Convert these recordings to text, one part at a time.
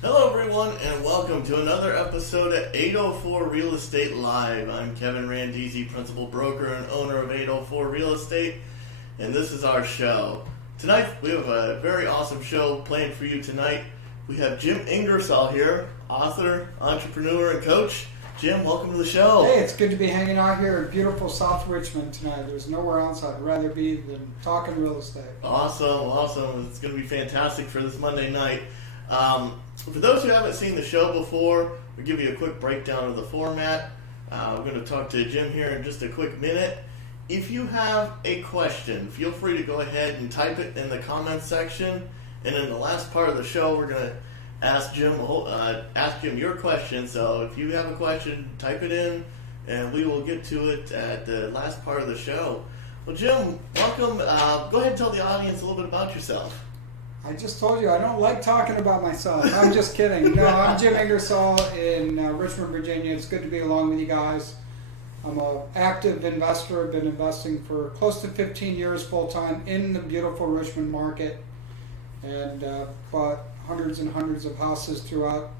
Hello everyone and welcome to another episode of 804 Real Estate Live. I'm Kevin Randisi, Principal Broker and owner of 804 Real Estate, and this is our show. Tonight we have a very awesome show planned for you tonight. We have Jim Ingersoll here, author, entrepreneur, and coach. Jim, welcome to the show. Hey, it's good to be hanging out here in beautiful South Richmond tonight. There's nowhere else I'd rather be than talking real estate. Awesome. It's going to be fantastic for this Monday night. For those who haven't seen the show before, we'll give you a quick breakdown of the format. We're going to talk to Jim here in just a quick minute. If you have a question, feel free to go ahead and type it in the comments section. And in the last part of the show, we're going to ask Jim your question. So if you have a question, type it in, and we will get to it at the last part of the show. Well, Jim, welcome. Go ahead and tell the audience a little bit about yourself. I just told you I don't like talking about myself. I'm just kidding. No, I'm Jim Ingersoll in Richmond, Virginia. It's good to be along with you guys. I'm an active investor. I've been investing for close to 15 years full-time in the beautiful Richmond market, and bought hundreds and hundreds of houses throughout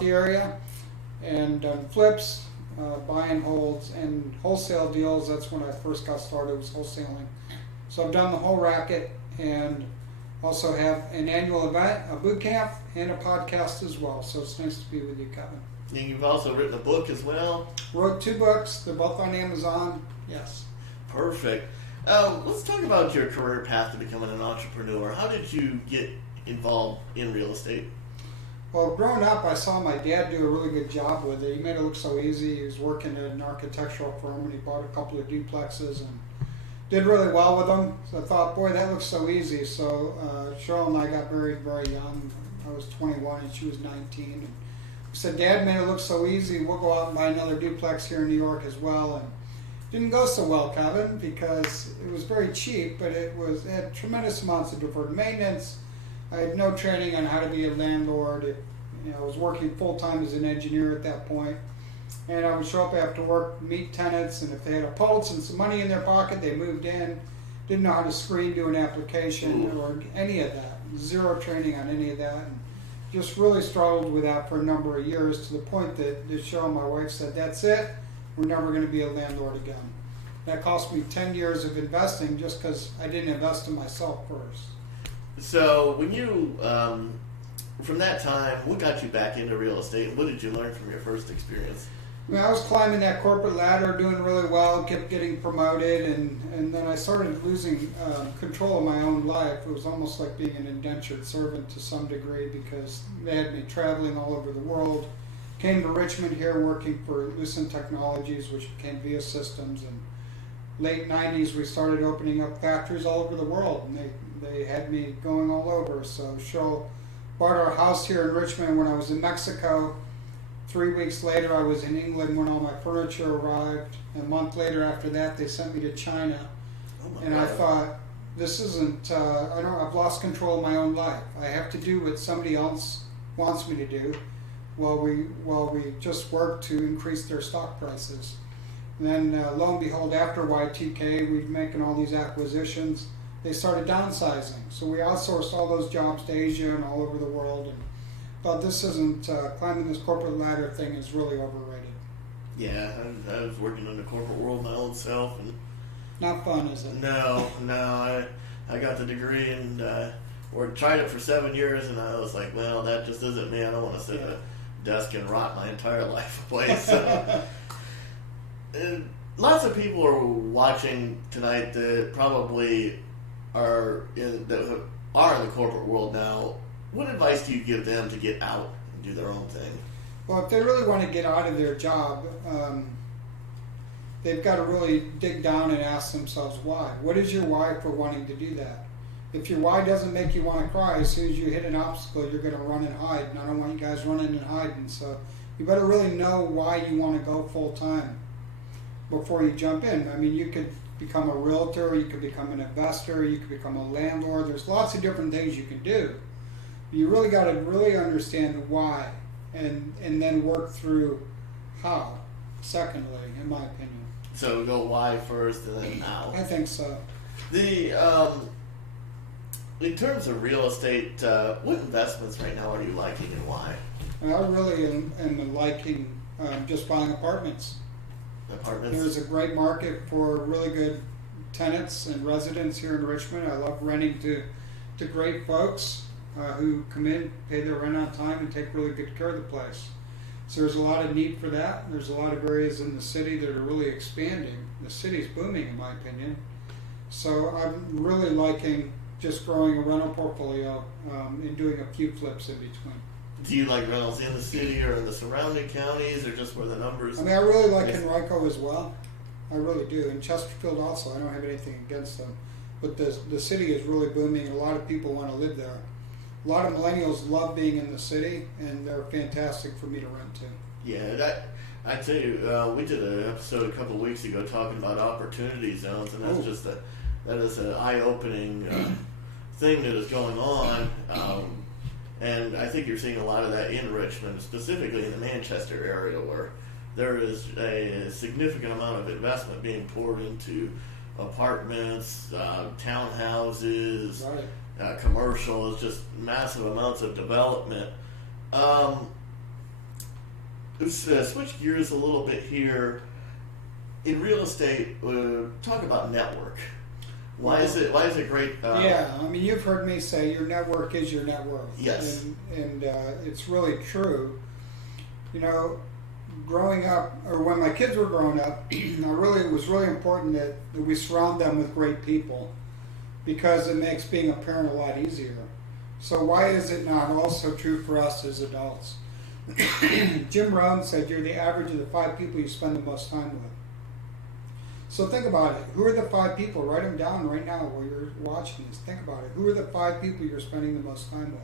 the area, and done flips, buy and holds, and wholesale deals. That's when I first got started, was wholesaling. So I've done the whole racket, and also have an annual event, a boot camp, and a podcast as well. So it's nice to be with you, Kevin. And you've also written a book as well. Wrote 2 books. They're both on Amazon. Yes. Perfect. Let's talk about your career path to becoming an entrepreneur. How did you get involved in real estate? Well, growing up, I saw my dad do a really good job with it. He made it look so easy. He was working at an architectural firm, and he bought a couple of duplexes and did really well with them. So I thought, boy, that looks so easy. So Cheryl and I got married very young. I was 21 and she was 19. And we said, Dad made it look so easy. We'll go out and buy another duplex here in New York as well. And it didn't go so well, Kevin, because it was very cheap, but it had tremendous amounts of deferred maintenance. I had no training on how to be a landlord. I was working full-time as an engineer at that point. And I would show up after work, meet tenants, and if they had a pulse and some money in their pocket, they moved in. Didn't know how to screen, do an application, or any of that. Zero training on any of that. And just really struggled with that for a number of years, to the point that Cheryl, my wife, said, that's it. We're never going to be a landlord again. That cost me 10 years of investing just because I didn't invest in myself first. So when you, from that time, what got you back into real estate, and what did you learn from your first experience? I was climbing that corporate ladder, doing really well, kept getting promoted, and then I started losing control of my own life. It was almost like being an indentured servant to some degree, because they had me traveling all over the world. Came to Richmond here working for Lucent Technologies, which became Via Systems, and late 90s we started opening up factories all over the world, and they had me going all over. So Cheryl bought our house here in Richmond when I was in Mexico. 3 weeks later, I was in England when all my furniture arrived. A month later after that, they sent me to China. And I thought, this isn't, I've lost control of my own life. I have to do what somebody else wants me to do while we just work to increase their stock prices. And then lo and behold, after Y2K, we're making all these acquisitions. They started downsizing. So we outsourced all those jobs to Asia and all over the world. And but this isn't, climbing this corporate ladder thing is really overrated. Yeah, I was working in the corporate world my own self. And not fun, is it? No, I got the degree and tried it for 7 years, and I was like, well, that just isn't me. I don't want to sit at a desk and rot my entire life away. So, lots of people are watching tonight that probably are in the corporate world now. What advice do you give them to get out and do their own thing? Well, if they really want to get out of their job, they've got to really dig down and ask themselves why. What is your why for wanting to do that? If your why doesn't make you want to cry, as soon as you hit an obstacle, you're going to run and hide. And I don't want you guys running and hiding. So you better really know why you want to go full time before you jump in. I mean, you could become a realtor, you could become an investor, you could become a landlord. There's lots of different things you can do. You really got to really understand why, and then work through how, secondly, in my opinion. So go why first and then how. I think so. In terms of real estate, what investments right now are you liking and why? And I really am liking just buying apartments. Apartments? There's a great market for really good tenants and residents here in Richmond. I love renting to great folks who come in, pay their rent on time, and take really good care of the place. So there's a lot of need for that. There's a lot of areas in the city that are really expanding. The city's booming, in my opinion. So I'm really liking just growing a rental portfolio and doing a few flips in between. Do you like rentals in the city or in the surrounding counties, or just where the numbers? I mean, I really like Henrico as well. I really do. And Chesterfield also. I don't have anything against them. But the city is really booming. A lot of people want to live there. A lot of millennials love being in the city, and they're fantastic for me to rent to. Yeah, I tell you, we did an episode a couple of weeks ago talking about opportunity zones, and that's that is an eye-opening thing that is going on. And I think you're seeing a lot of that in Richmond, specifically in the Manchester area, where there is a significant amount of investment being poured into apartments, townhouses, Right. Commercial. It's just massive amounts of development. Let's switch gears a little bit here. In real estate, talk about network. Why is it great? Yeah, I mean, you've heard me say your network is your net worth. Yes. And it's really true. You know, growing up, or when my kids were growing up, it was really important that we surround them with great people, because it makes being a parent a lot easier. So why is it not also true for us as adults? Jim Rohn said you're the average of the 5 people you spend the most time with. So think about it. Who are the 5 people? Write them down right now while you're watching this. Think about it. Who are the 5 people you're spending the most time with?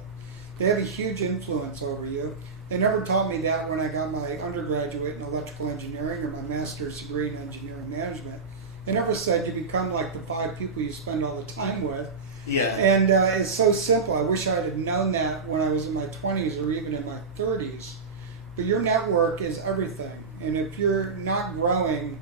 They have a huge influence over you. They never taught me that when I got my undergraduate in electrical engineering or my master's degree in engineering management. They never said you become like the 5 people you spend all the time with. Yeah. And it's so simple. I wish I had known that when I was in my 20s or even in my 30s. But your network is everything. And if you're not growing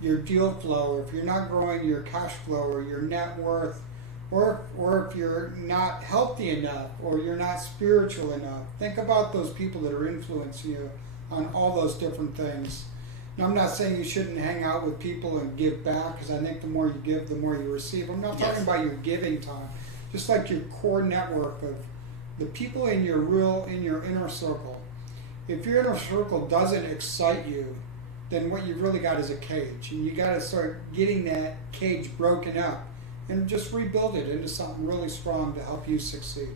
your deal flow, or if you're not growing your cash flow or your net worth, or if you're not healthy enough or you're not spiritual enough, think about those people that are influencing you on all those different things. Now, I'm not saying you shouldn't hang out with people and give back, because I think the more you give, the more you receive. I'm not talking about your giving time, just like your core network of the people in your inner circle. If your inner circle doesn't excite you, then what you've really got is a cage, and you got to start getting that cage broken up and just rebuild it into something really strong to help you succeed.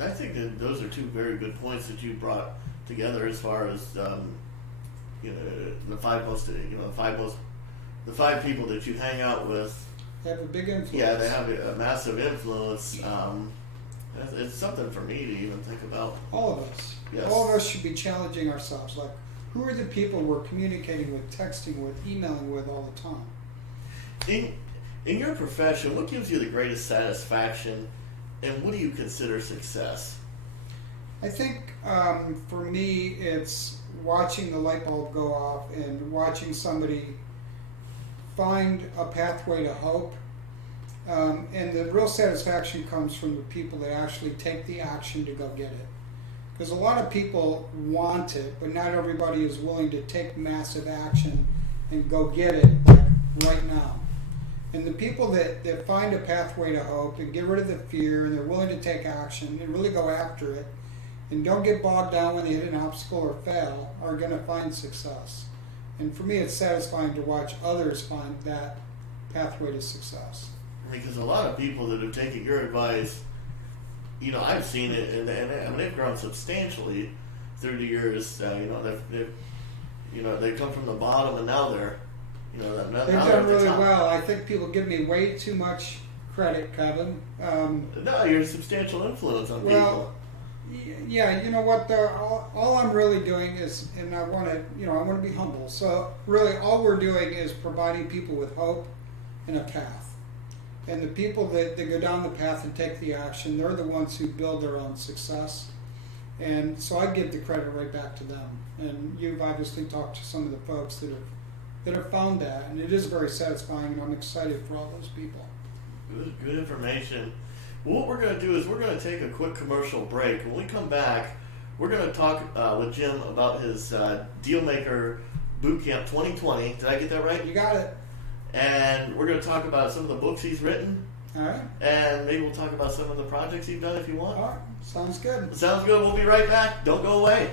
I think that those are 2 very good points that you brought together, as far as the 5 people that you hang out with. They have a big influence. Yeah, they have a massive influence. It's something for me to even think about. All of us. Yes. All of us should be challenging ourselves. Like, who are the people we're communicating with, texting with, emailing with all the time? In your profession, what gives you the greatest satisfaction, and what do you consider success? I think for me, it's watching the light bulb go off and watching somebody find a pathway to hope. And the real satisfaction comes from the people that actually take the action to go get it. Because a lot of people want it, but not everybody is willing to take massive action and go get it right now. And the people that find a pathway to hope and get rid of the fear, and they're willing to take action and really go after it, and don't get bogged down when they hit an obstacle or fail, are going to find success. And for me, it's satisfying to watch others find that pathway to success. Because a lot of people that have taken your advice, I've seen it, and they've grown substantially through the years. They've come from the bottom, and now they're, they've now done really top. well. I think people give me way too much credit, Kevin. No, you're a substantial influence on people. Yeah, you know what? All I'm really doing is, and I want to be humble. So really, all we're doing is providing people with hope and a path. And the people that go down the path and take the action, they're the ones who build their own success. And so I give the credit right back to them. And you've obviously talked to some of the folks that have found that, and it is very satisfying, and I'm excited for all those people. Good information. What we're going to do is we're going to take a quick commercial break. When we come back, we're going to talk with Jim about his Dealmaker Boot Camp 2020. Did I get that right? You got it. And we're going to talk about some of the books he's written. All right. And maybe we'll talk about some of the projects you've done if you want. All right. Sounds good. Sounds good. We'll be right back. Don't go away.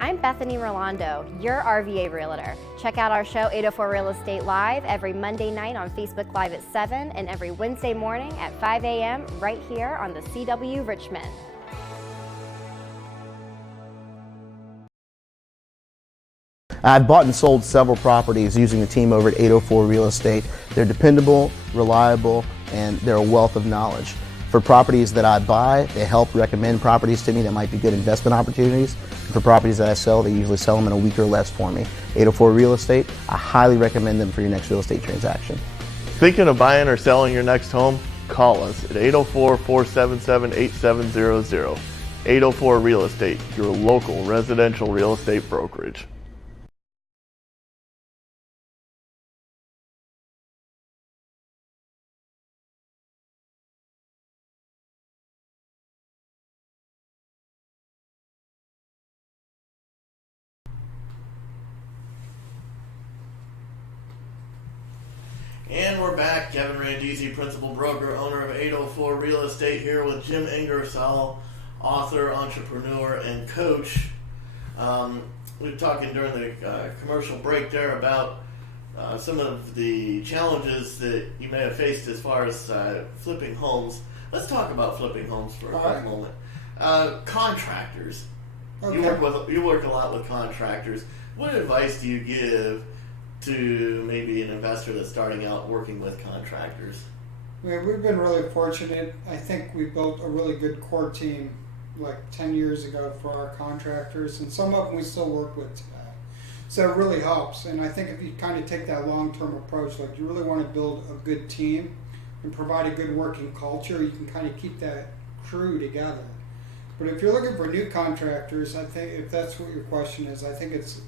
I'm Bethany Rolando, your RVA Realtor. Check out our show 804 Real Estate Live every Monday night on Facebook Live at 7 and every Wednesday morning at 5 a.m. right here on the CW Richmond. I've bought and sold several properties using a team over at 804 Real Estate. They're dependable, reliable, and they're a wealth of knowledge. For properties that I buy, they help recommend properties to me that might be good investment opportunities. For properties that I sell, they usually sell them in a week or less for me. 804 Real Estate, I highly recommend them for your next real estate transaction. Thinking of buying or selling your next home? Call us at 804-477-8700. 804 Real Estate, your local residential real estate brokerage. And we're back. Kevin Randisi, principal broker, owner of 804 Real Estate, here with Jim Ingersoll, author, entrepreneur, and coach. We were talking during the commercial break there about some of the challenges that you may have faced as far as flipping homes. Let's talk about flipping homes for a quick moment. Contractors. Okay. You work a lot with contractors. What advice do you give to maybe an investor that's starting out working with contractors? We've been really fortunate. I think we built a really good core team like 10 years ago for our contractors, and some of them we still work with today. So it really helps. And I think if you kind of take that long-term approach, like you really want to build a good team and provide a good working culture, you can kind of keep that crew together. But if you're looking for new contractors, I think if that's what your question is, I think it's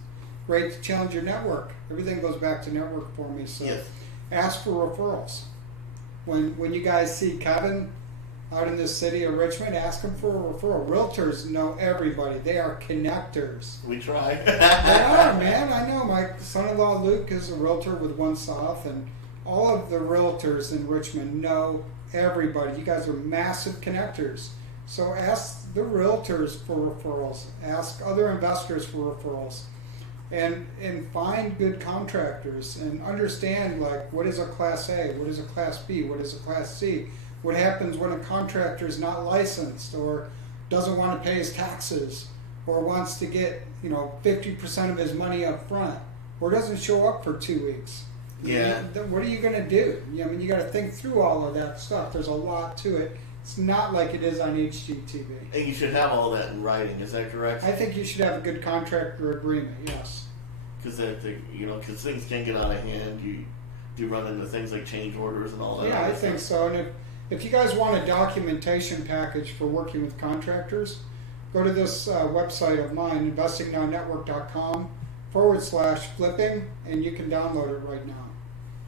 great to challenge your network. Everything goes back to network for me. So Yes. Ask for referrals. When you guys see Kevin out in the city of Richmond, ask him for a referral. Realtors know everybody. They are connectors. We try. They are, man. I know. My son-in-law Luke is a realtor with One South, and all of the realtors in Richmond know everybody. You guys are massive connectors. So ask the realtors for referrals. Ask other investors for referrals. And find good contractors and understand, like, what is a Class A, what is a Class B, what is a Class C, what happens when a contractor is not licensed or doesn't want to pay his taxes or wants to get 50% of his money up front or doesn't show up for 2 weeks. Yeah. What are you going to do? I mean, you got to think through all of that stuff. There's a lot to it. It's not like it is on HGTV. And you should have all that in writing. Is that correct? I think you should have a good contractor agreement. Yes. Because because things can get out of hand. You do run into things like change orders and all that. Yeah, I think so. And if you guys want a documentation package for working with contractors, go to this website of mine, investingnownetwork.com/flipping, and you can download it right now.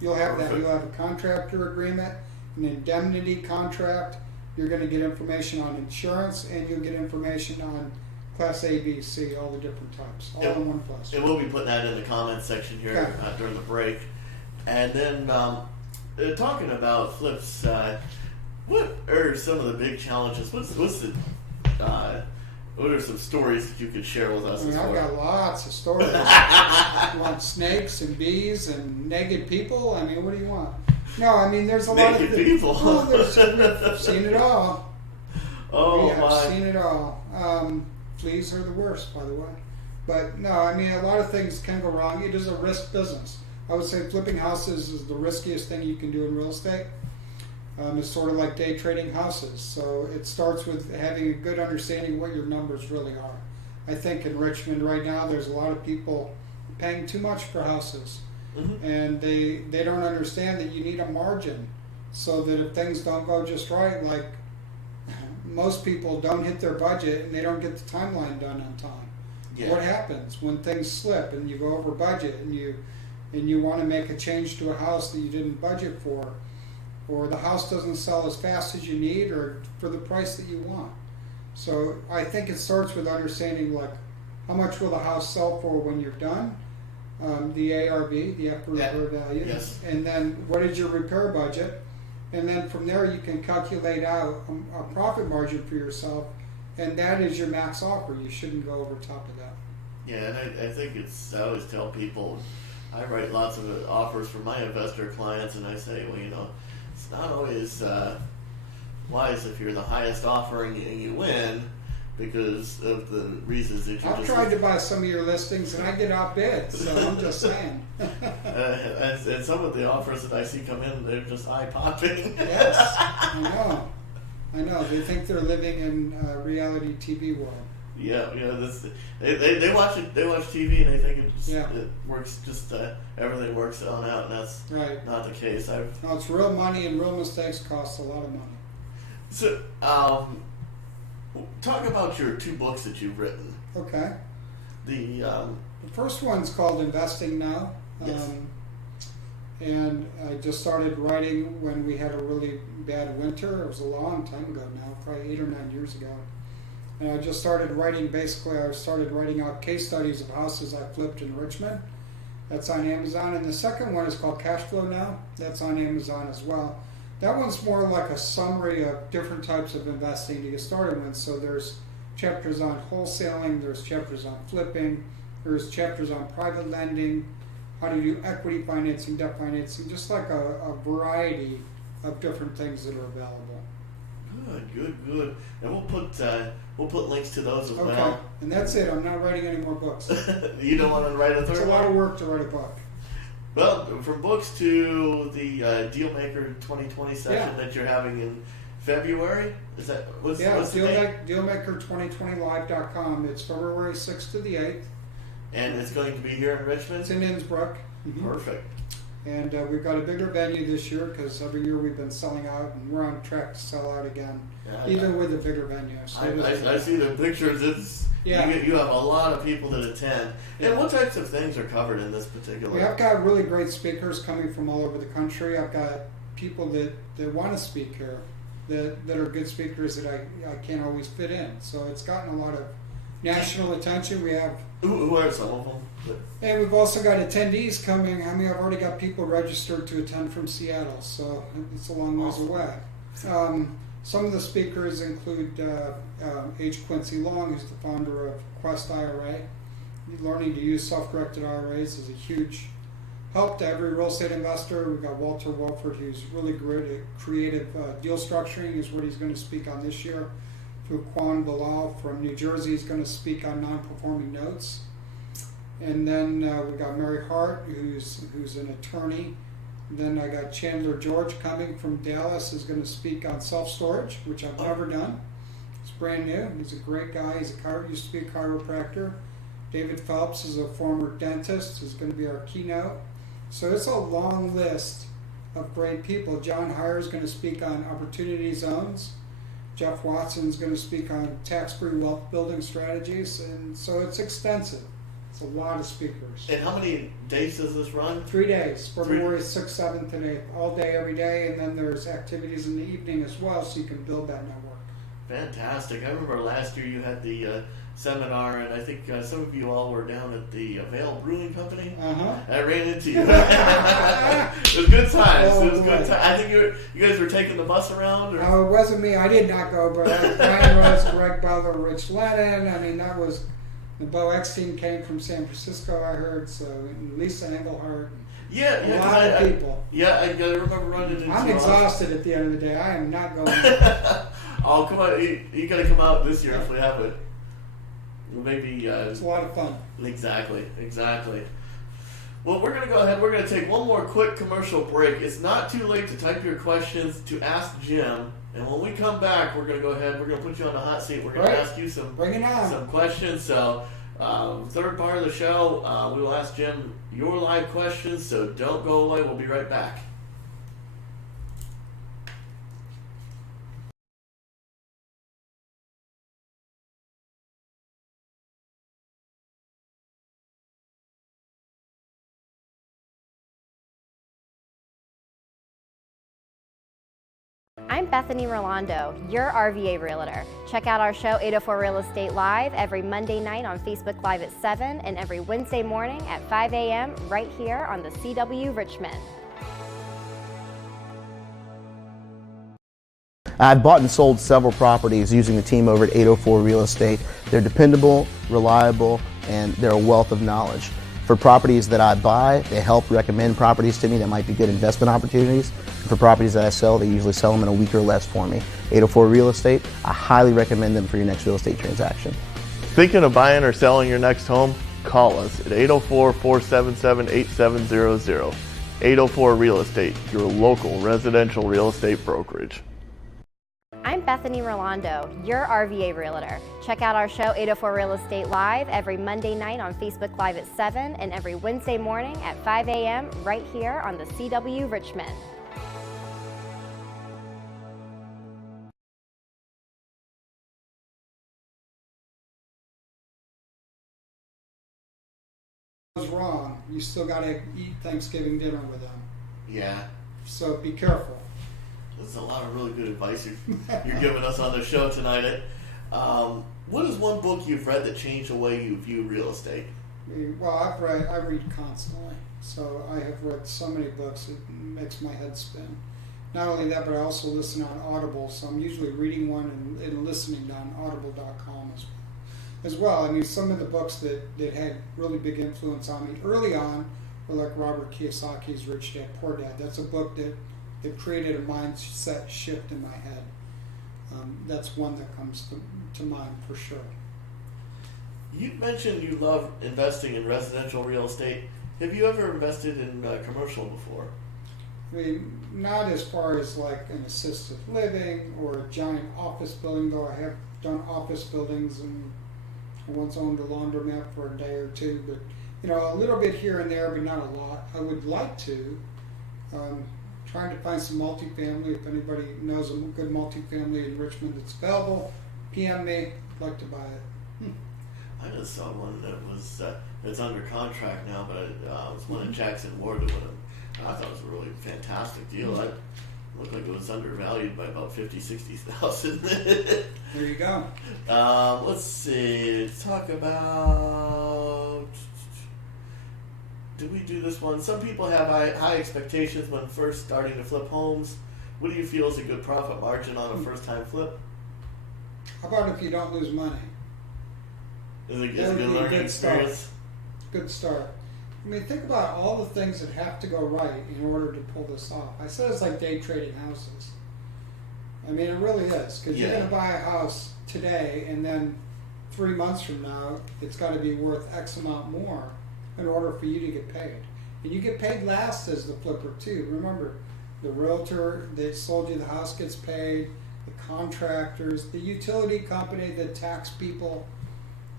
You'll have that. You'll have a contractor agreement, an indemnity contract. You're going to get information on insurance, and you'll get information on Class A, B, C, all the different types, all in one place. And we'll be putting that in the comments section here during the break. And then talking about flips, what are some of the big challenges? What are some stories that you could share with us? I mean, I've got lots of stories. You want snakes and bees and naked people? I mean, what do you want? No, I mean, there's a lot of people. Well, we've seen it all. Oh, we have my. seen it all. Fleas are the worst, by the way. But no, I mean, a lot of things can go wrong. It is a risk business. I would say flipping houses is the riskiest thing you can do in real estate. It's sort of like day trading houses. So it starts with having a good understanding of what your numbers really are. I think in Richmond right now, there's a lot of people paying too much for houses. and they don't understand that you need a margin, so that if things don't go just right, like most people don't hit their budget and they don't get the timeline done on time. Yeah. What happens when things slip and you go over budget and you want to make a change to a house that you didn't budget for, or the house doesn't sell as fast as you need or for the price that you want? So I think it starts with understanding, like, how much will the house sell for when you're done, the ARV, the after repair value, Yes. and then what is your repair budget, and then from there you can calculate out a profit margin for yourself, and that is your max offer. You shouldn't go over top of that. Yeah, and I think I always tell people, I write lots of offers for my investor clients, and I say, well, it's not always wise if you're the highest offer and you win, because of the reasons that you I've tried to buy some of your listings and I get outbid, so I'm just saying. and some of the offers that I see come in, they're just eye-popping. Yes, I know. They think they're living in a reality TV world. Yeah, they watch it. They watch TV and they think it works. Just everything works on out, and that's right. Not the case. No, it's real money, and real mistakes cost a lot of money. So, talk about your 2 books that you've written. Okay. The first one's called Investing Now. Yes. And I just started writing when we had a really bad winter. It was a long time ago now, probably 8 or 9 years ago. And I just started writing, I started writing out case studies of houses I flipped in Richmond. That's on Amazon. And the second one is called Cash Flow Now. That's on Amazon as well. That one's more like a summary of different types of investing to get started with. So there's chapters on wholesaling, there's chapters on flipping, there's chapters on private lending, how to do equity financing, debt financing, just like a variety of different things that are available. Good. And we'll put links to those as Okay. well. And that's it. I'm not writing any more books. You don't want to write a third It's a one? lot of work to write a book. Well, from books to the Dealmaker 2020 session that you're having in February, is that what's the date? Dealmaker2020live.com. It's February 6th to the 8th. And it's going to be here in Richmond? It's in Innsbruck. Perfect. And we've got a bigger venue this year because every year we've been selling out, and we're on track to sell out again, even with a bigger venue. So I see the pictures. You have a lot of people that attend. And what types of things are covered in this particular? I've got really great speakers coming from all over the country. I've got people that want to speak here, that are good speakers that I can't always fit in. So it's gotten a lot of national attention. We have Who are some of them? And we've also got attendees coming. I mean, I've already got people registered to attend from Seattle, so it's a long ways away. Some of the speakers include H. Quincy Long, who's the founder of Quest IRA. Learning to use self-directed IRAs is a huge help to every real estate investor. We've got Walter Wolford, who's really great at creative deal structuring, is what he's going to speak on this year. Fuquan Bilal from New Jersey is going to speak on non-performing notes. And then we got Mary Hart, who's an attorney. And then I got Chandler George coming from Dallas, is going to speak on self-storage, which I've never done. It's brand new. He's a great guy. He's used to be a chiropractor. David Phelps is a former dentist, who's going to be our keynote. So it's a long list of great people. John Heyer is going to speak on opportunity zones. Jeff Watson is going to speak on tax-free wealth building strategies. And so it's extensive. It's a lot of speakers. And how many days does this run? 3 days, February 6th, 7th, and 8th, all day, every day, and then there's activities in the evening as well, so you can build that network. Fantastic. I remember last year you had the seminar, and I think some of you all were down at the Vail Brewing Company. I ran into you. It was good times. Oh, it was good times. I think you guys were taking the bus around? Or? No, it wasn't me. I did not go, but Brian Rose, Greg Butler, Rich Lennon. I mean, that was... The Bo X team came from San Francisco, I heard, so and Lisa Engelhardt. A lot of people. I remember running into I'm exhausted at the end of the day. I am not going. Oh, come on. You got to come out this year if we have it. Maybe. It's a lot of fun. Exactly. Well, we're going to go ahead. We're going to take one more quick commercial break. It's not too late to type your questions to ask Jim. And when we come back, we're going to go ahead. We're going to put you on the hot seat. We're going to ask you some Bring it on. Some questions. So Third part of the show, we will ask Jim your live questions, so don't go away. We'll be right back. I'm Bethany Rolando, your RVA Realtor. Check out our show 804 Real Estate Live every Monday night on Facebook Live at 7 and every Wednesday morning at 5 a.m. right here on the CW Richmond. I've bought and sold several properties using the team over at 804 Real Estate. They're dependable, reliable, and they're a wealth of knowledge. For properties that I buy, they help recommend properties to me that might be good investment opportunities. For properties that I sell, they usually sell them in a week or less for me. 804 Real Estate, I highly recommend them for your next real estate transaction. Thinking of buying or selling your next home? Call us at 804-477-8700. 804 Real Estate, your local residential real estate brokerage. I'm Bethany Rolando, your RVA Realtor. Check out our show 804 Real Estate Live every Monday night on Facebook Live at 7 and every Wednesday morning at 5 a.m. right here on the CW Richmond. Was wrong, you still got to eat Thanksgiving dinner with them. Yeah. So be careful. That's a lot of really good advice you're giving us on the show tonight. What is one book you've read that changed the way you view real estate? Well, I read constantly, so I have read so many books it makes my head spin. Not only that, but I also listen on Audible, so I'm usually reading one and listening on audible.com as well. I mean, some of the books that had really big influence on me early on were like Robert Kiyosaki's Rich Dad, Poor Dad. That's a book that created a mindset shift in my head. That's one that comes to mind for sure. You mentioned you love investing in residential real estate. Have you ever invested in commercial before? I mean, not as far as like an assisted living or a giant office building, though I have done office buildings and I once owned a laundromat for a day or two, but a little bit here and there, but not a lot. I would like to. Trying to find some multifamily. If anybody knows a good multifamily in Richmond that's available, PM me. I'd like to buy it. I just saw one that was it's under contract now, but it was one in Jackson Ward that went. I thought it was a really fantastic deal. It looked like it was undervalued by about $50,000-$60,000. There you go. Let's see. Let's talk about. Did we do this one? Some people have high expectations when first starting to flip homes. What do you feel is a good profit margin on a first-time flip? How about if you don't lose money? Is it a good learning experience? Good start. I mean, think about all the things that have to go right in order to pull this off. I said it's like day trading houses. I mean, it really is. Because you're going to buy a house today, and then 3 months from now, it's got to be worth X amount more in order for you to get paid. And you get paid last as the flipper too. Remember, the realtor that sold you the house gets paid, the contractors, the utility company, the tax people,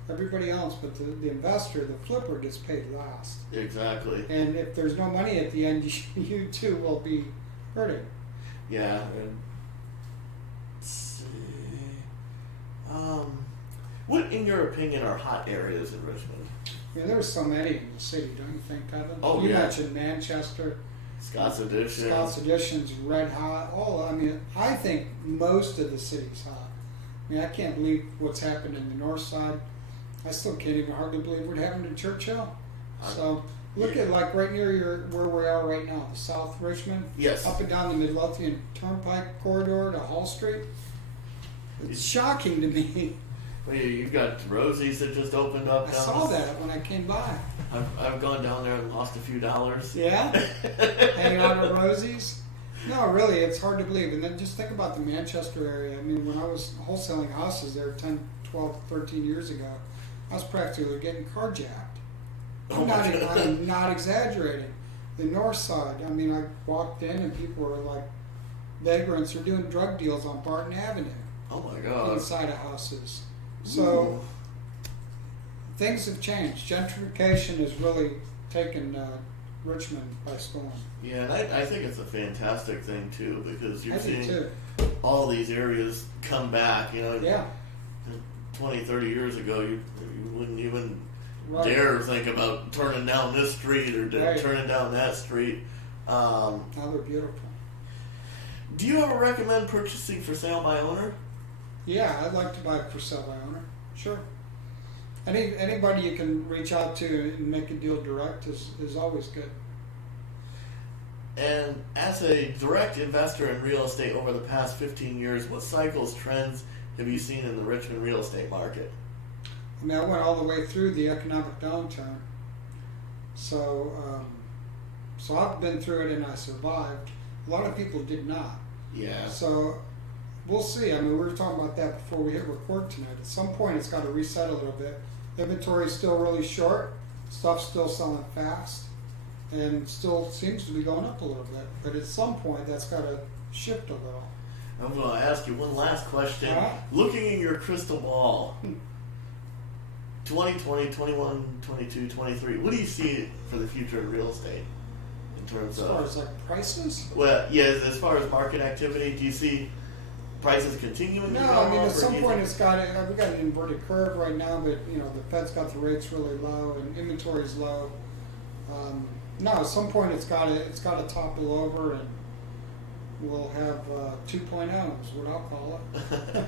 everybody else, but the investor, the flipper, gets paid last. Exactly. And if there's no money at the end, you too will be hurting. Yeah. And let's see. What, in your opinion, are hot areas in Richmond? Yeah, there's so many in the city, don't you think, Kevin? Oh, you yeah. mentioned Manchester. Scott's Addition. Scott's Addition's red hot. I think most of the city's hot. I mean, I can't believe what's happened in the north side. I still can't even hardly believe what happened in Churchill. So look at like right near where we are right now, the South Richmond. Yes. Up and down the Midlothian Turnpike corridor to Hall Street. It's shocking to me. Well, you've got Rosie's that just opened up. I saw that when I came by. I've gone down there and lost a few dollars. Yeah? Hanging out at Rosie's? No, really, it's hard to believe. And then just think about the Manchester area. I mean, when I was wholesaling houses there 10, 12, 13 years ago, I was practically getting carjacked. I'm not exaggerating. The north side, I mean, I walked in and people were like vagrants are doing drug deals on Barton Avenue. Oh my God. Inside of houses. So things have changed. Gentrification has really taken Richmond by storm. Yeah, and I think it's a fantastic thing too, because you're I do seeing too. all these areas come back. You know, Yeah. 20, 30 years ago, you wouldn't even Right. dare think about turning down this street or Right. turning down that street. Now they're beautiful. Do you ever recommend purchasing for sale by owner? Yeah, I'd like to buy it for sale by owner. Sure. Anybody you can reach out to and make a deal direct is always good. And as a direct investor in real estate over the past 15 years, what cycles, trends have you seen in the Richmond real estate market? I mean, I went all the way through the economic downturn. So I've been through it and I survived. A lot of people did not. Yeah. So we'll see. I mean, we were talking about that before we hit record tonight. At some point, it's got to reset a little bit. Inventory is still really short. Stuff's still selling fast, and still seems to be going up a little bit. But at some point, that's got to shift a little. I'm going to ask you one last question. Uh-huh. Looking in your crystal ball, 2020, 21, 22, 23, what do you see for the future of real estate in terms As far of... as like prices, Well, yeah, as far as market activity, do you see prices continuing to no. go I mean, up, at or some do you point, think- it's got we got an inverted curve right now, but you know, the Fed's got the rates really low and inventory is low. No, at some point, it's got to topple over, and we'll have 2.0 is what I'll call it.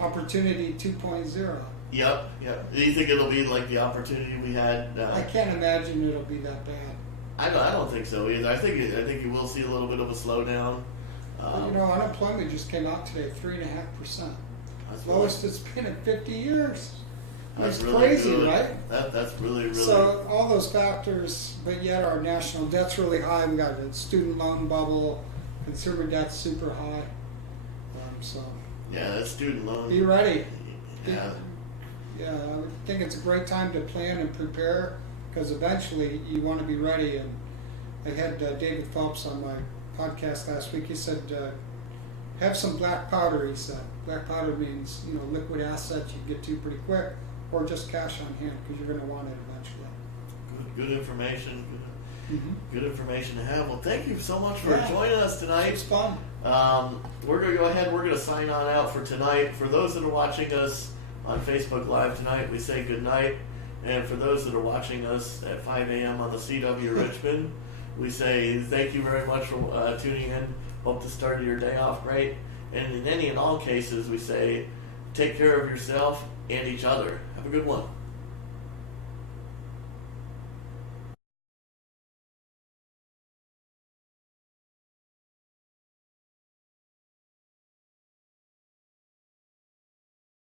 Opportunity 2.0. Yep. Do you think it'll be like the opportunity we had? I can't imagine it'll be that bad. I don't think so either. I think you will see a little bit of a slowdown. Well, you know, unemployment just came out today, 3.5%. That's Lowest it's been in 50 years. That's It's really crazy, good. right? That's really. So all those factors, but yet our national debt's really high. We got a student loan bubble, consumer debt's super high. So Yeah, that student loan. be ready. Yeah. Yeah, I would think it's a great time to plan and prepare, because eventually you want to be ready. And I had David Phelps on my podcast last week. He said, have some black powder, he said. Black powder means, you know, liquid assets you can get to pretty quick, or just cash on hand, because you're going to want it eventually. Good information. Mm-hmm. Good information to have. Well, thank you so much for Yeah. joining us tonight. It's fun. We're going to go ahead. We're going to sign on out for tonight. For those that are watching us on Facebook Live tonight, we say good night. And for those that are watching us at 5 a.m. on the CW Richmond, we say thank you very much for tuning in. Hope to start your day off great. And in any and all cases, we say take care of yourself and each other. Have a good one.